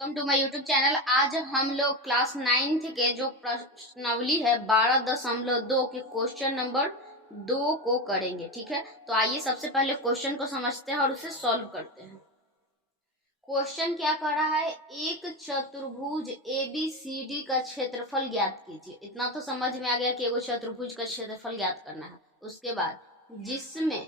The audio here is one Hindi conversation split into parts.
Welcome to my YouTube channel. आज हम लोग क्लास 9th के जो प्रश्नावली है 12.2 के क्वेश्चन नंबर 2 को करेंगे। ठीक है, तो आइए सबसे पहले क्वेश्चन को समझते हैं और उसे सॉल्व करते हैं। क्वेश्चन क्या कर रहा है, एक चतुर्भुज ABCD का क्षेत्रफल ज्ञात कीजिए। इतना तो समझ में आ गया कि एगो चतुर्भुज का क्षेत्रफल ज्ञात करना है। उसके बाद जिसमें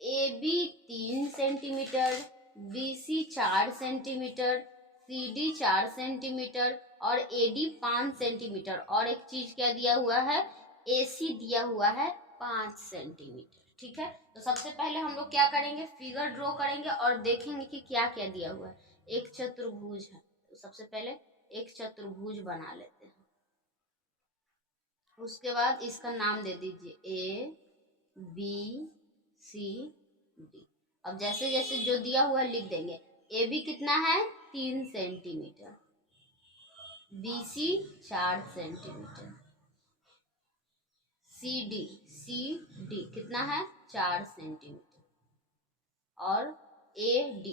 AB 3 centimetre, BC 4 centimetre, CD 4 centimetre और AD 5 सेंटीमीटर और एक चीज क्या दिया हुआ है, AC दिया हुआ है 5 सेंटीमीटर। ठीक है, तो सबसे पहले हम लोग क्या करेंगे, फिगर ड्रॉ करेंगे और देखेंगे कि क्या क्या दिया हुआ है। एक चतुर्भुज है, तो सबसे पहले एक चतुर्भुज बना लेते हैं। उसके बाद इसका नाम दे दीजिए ABCD। अब जैसे जैसे जो दिया हुआ है लिख देंगे। AB कितना है, 3 सेंटीमीटर, BC 4 सेंटीमीटर, CD कितना है, 4 सेंटीमीटर और AD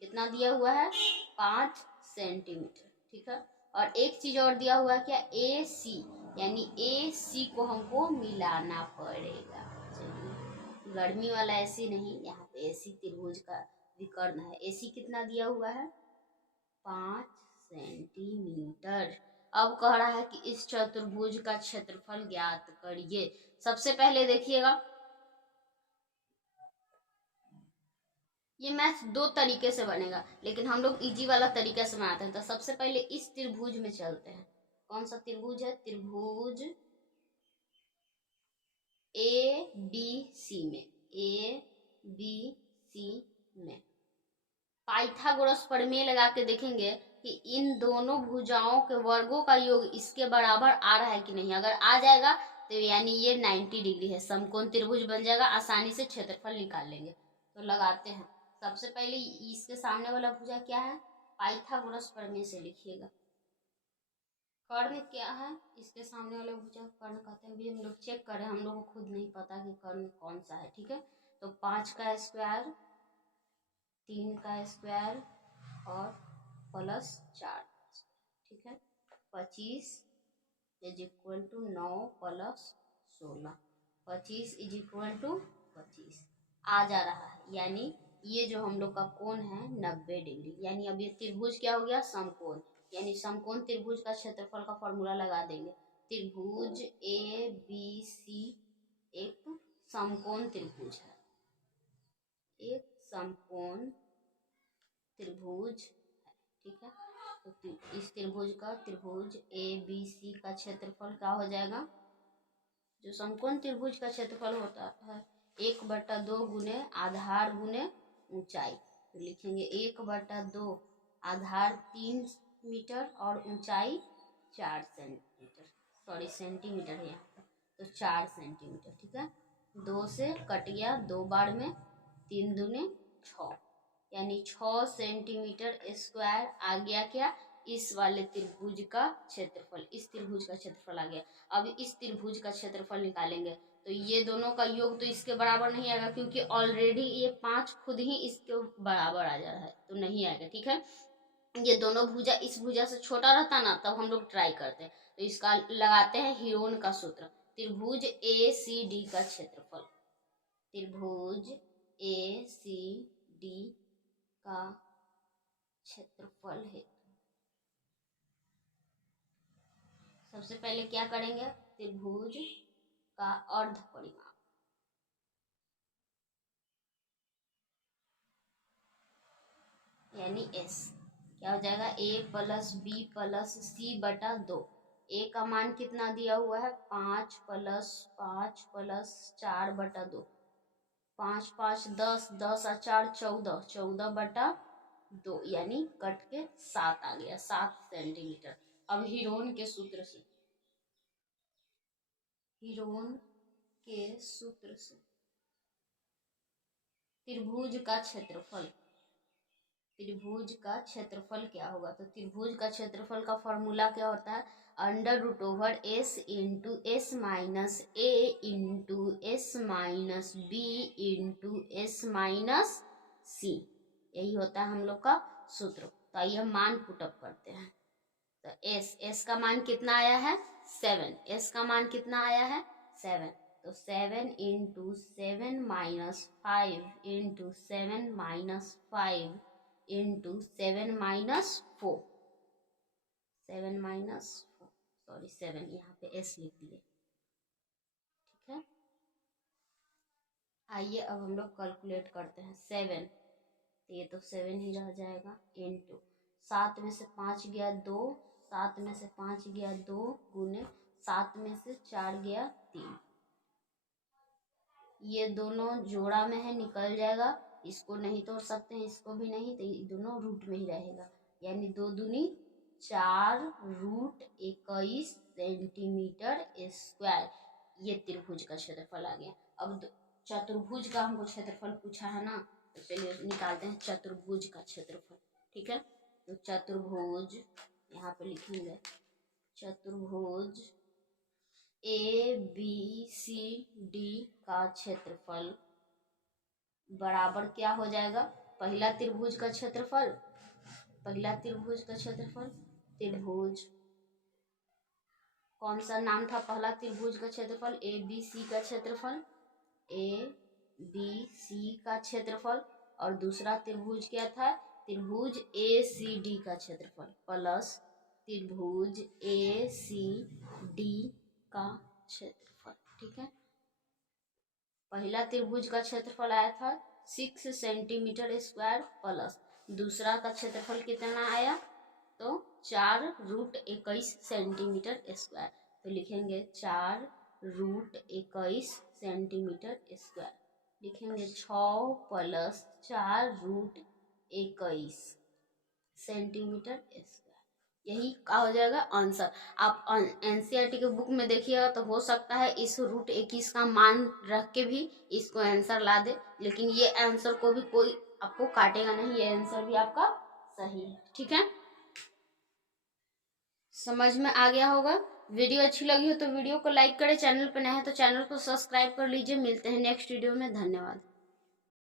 कितना दिया हुआ है, 5 सेंटीमीटर। ठीक है, और एक चीज और दिया हुआ है क्या, AC, यानी AC को हमको मिलाना पड़ेगा। चलिए, गर्मी वाला AC नहीं, यहाँ पे AC त्रिभुज का विकर्ण है। AC कितना दिया हुआ है, 5 सेंटीमीटर। अब कह रहा है कि इस चतुर्भुज का क्षेत्रफल ज्ञात करिए। सबसे पहले देखिएगा, ये मैथ दो तरीके से बनेगा, लेकिन हम लोग इजी वाला तरीका से बनाते हैं। तो सबसे पहले इस त्रिभुज में चलते हैं। कौन सा त्रिभुज है, त्रिभुज ABC में, ABC में पाइथागोरस प्रमेय लगा के देखेंगे कि इन दोनों भुजाओं के वर्गों का योग इसके बराबर आ रहा है कि नहीं। अगर आ जाएगा तो यानी ये 90 डिग्री है, समकोण त्रिभुज बन जाएगा। आसानी से क्षेत्रफल निकाल लेंगे। तो लगाते हैं। सबसे पहले इसके सामने वाला भुजा क्या है, पाइथागोरस प्रमेय से लिखिएगा। कर्ण क्या है, इसके सामने वाला भुजा कर्ण कहते हैं। भी हम लोग चेक करें, हम लोग को खुद नहीं पता कि कर्ण कौन सा है। ठीक है, तो 5 का स्क्वायर, 3 का स्क्वायर और प्लस 4। ठीक है, 25 is equal to 9 plus 16। 25 is equal to 25 आ जा रहा है, यानी ये जो हम लोग का कोण है 90 डिग्री। यानी अब ये त्रिभुज क्या हो गया, समकोण। यानी समकोण त्रिभुज का क्षेत्रफल का फॉर्मूला लगा देंगे। त्रिभुज ABC एक समकोण त्रिभुज है, एक समकोण त्रिभुज है। ठीक है, तो इस त्रिभुज का, त्रिभुज ABC का क्षेत्रफल क्या हो जाएगा, जो समकोण त्रिभुज का क्षेत्रफल होता है 1/2 गुने आधार गुने ऊंचाई। तो लिखेंगे 1/2 आधार 3 मीटर और ऊंचाई 4 सेंटीमीटर, सॉरी सेंटीमीटर है यहाँ पर, तो 4 सेंटीमीटर। ठीक है, 2 से कट गया 2 बार में, 3 दूने 6, यानी 6 सेंटीमीटर स्क्वायर आ गया क्या, इस वाले त्रिभुज का क्षेत्रफल। इस त्रिभुज का क्षेत्रफल आ गया। अब इस त्रिभुज का क्षेत्रफल निकालेंगे तो ये दोनों का योग तो इसके बराबर नहीं आएगा, क्योंकि ऑलरेडी ये 5 खुद ही इसके बराबर आ जा रहा है, तो नहीं आएगा। ठीक है, ये दोनों भुजा इस भुजा से छोटा रहता ना, तब हम लोग ट्राई करते हैं। तो इसका लगाते हैं हीरोन का सूत्र। त्रिभुज ACD का क्षेत्रफल, त्रिभुज ACD का क्षेत्रफल है। सबसे पहले क्या करेंगे, त्रिभुज का अर्ध परिमाप, यानी S क्या हो जाएगा, A plus B plus C बटा 2। A का मान कितना दिया हुआ है, 5 प्लस 5 प्लस 4 बटा 2। 5 5 10, 10 और 4 14, 14 बटा 2, यानी कट के 7 आ गया, 7 सेंटीमीटर। अब हीरोन के सूत्र से, हीरोन के सूत्र से त्रिभुज का क्षेत्रफल, त्रिभुज का क्षेत्रफल क्या होगा, तो त्रिभुज का क्षेत्रफल का फॉर्मूला क्या होता है, √S into S minus A into S minus B into S minus C। यही होता है हम लोग का सूत्र। तो आइए हम मान पुटअप करते हैं। तो एस का मान कितना आया है 7, एस का मान कितना आया है 7, तो 7 into 7 minus 5 into 7 minus 5 into 7 minus 4, 7 minus 4 sorry 7, यहाँ पे एस लिख दिए। ठीक है, आइए अब हम लोग कैलकुलेट करते हैं। 7 तो ये तो 7 ही रह जाएगा, इंटू 7 में से 5 गया 2, 7 में से 5 गया 2 गुने 7 में से 4 गया 3, ये दोनों जोड़ा में है निकल जाएगा, इसको नहीं तोड़ सकते हैं, इसको भी नहीं, तो ये दोनों रूट में ही रहेगा, यानी 2 दूनी 4 रूट 21 सेंटीमीटर स्क्वायर, ये त्रिभुज का क्षेत्रफल आ गया। अब चतुर्भुज का हमको क्षेत्रफल पूछा है ना, तो चलिए निकालते हैं चतुर्भुज का क्षेत्रफल। ठीक है, तो चतुर्भुज यहाँ पे लिखेंगे, चतुर्भुज ABCD का क्षेत्रफल बराबर क्या हो जाएगा, पहला त्रिभुज का क्षेत्रफल, पहला त्रिभुज का क्षेत्रफल, त्रिभुज कौन सा नाम था पहला त्रिभुज का क्षेत्रफल, ABC का क्षेत्रफल, ABC का क्षेत्रफल, और दूसरा त्रिभुज क्या था, त्रिभुज ACD का क्षेत्रफल, प्लस त्रिभुज ACD का क्षेत्रफल। ठीक है, पहला त्रिभुज का क्षेत्रफल आया था 6 सेंटीमीटर स्क्वायर, प्लस दूसरा का क्षेत्रफल कितना आया, तो 4 रूट 21 सेंटीमीटर स्क्वायर, तो लिखेंगे 4 रूट 21 सेंटीमीटर स्क्वायर, लिखेंगे 6 प्लस 4 रूट 21 सेंटीमीटर स्क्वायर, यही क्या हो जाएगा आंसर। आप NCERT के बुक में देखिएगा तो हो सकता है इस रूट 21 का मान रख के भी इसको आंसर ला दे, लेकिन ये आंसर को भी कोई आपको काटेगा नहीं, ये आंसर भी आपका सही है। ठीक है, समझ में आ गया होगा। वीडियो अच्छी लगी हो तो वीडियो को लाइक करें, चैनल पर नए हैं तो चैनल को सब्सक्राइब कर लीजिए। मिलते हैं नेक्स्ट वीडियो में, धन्यवाद।